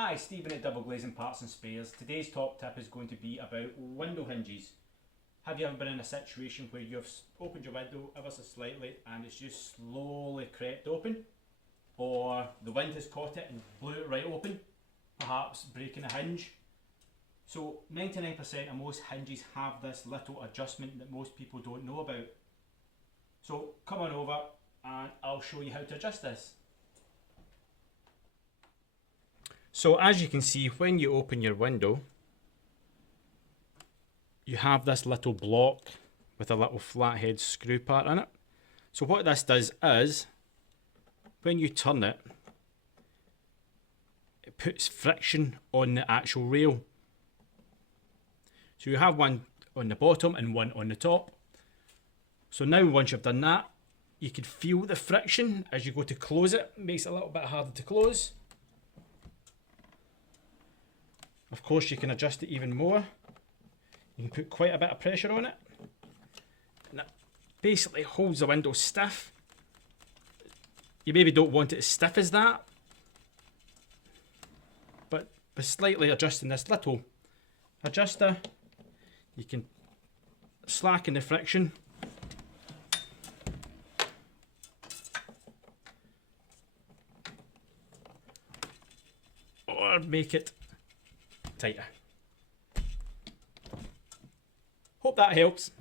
Hi, Stephen at Double Glazing Parts and Spares. Today's top tip is going to be about window hinges. Have you ever been in a situation where you've opened your window ever so slightly and it's just slowly crept open? Or the wind has caught it and blew it right open, perhaps breaking a hinge? So 99% of most hinges have this little adjustment that most people don't know about. So come on over and I'll show you how to adjust this. So as you can see, when you open your window, you have this little block with a little flathead screw part in it. So what this does is, when you turn it, it puts friction on the actual rail. So you have one on the bottom and one on the top. So now once you've done that, you can feel the friction as you go to close it. It makes it a little bit harder to close. Of course, you can adjust it even more. You can put quite a bit of pressure on it. And that basically holds the window stiff. You maybe don't want it as stiff as that, but by slightly adjusting this little adjuster, you can slacken the friction. Or make it tighter. Hope that helps.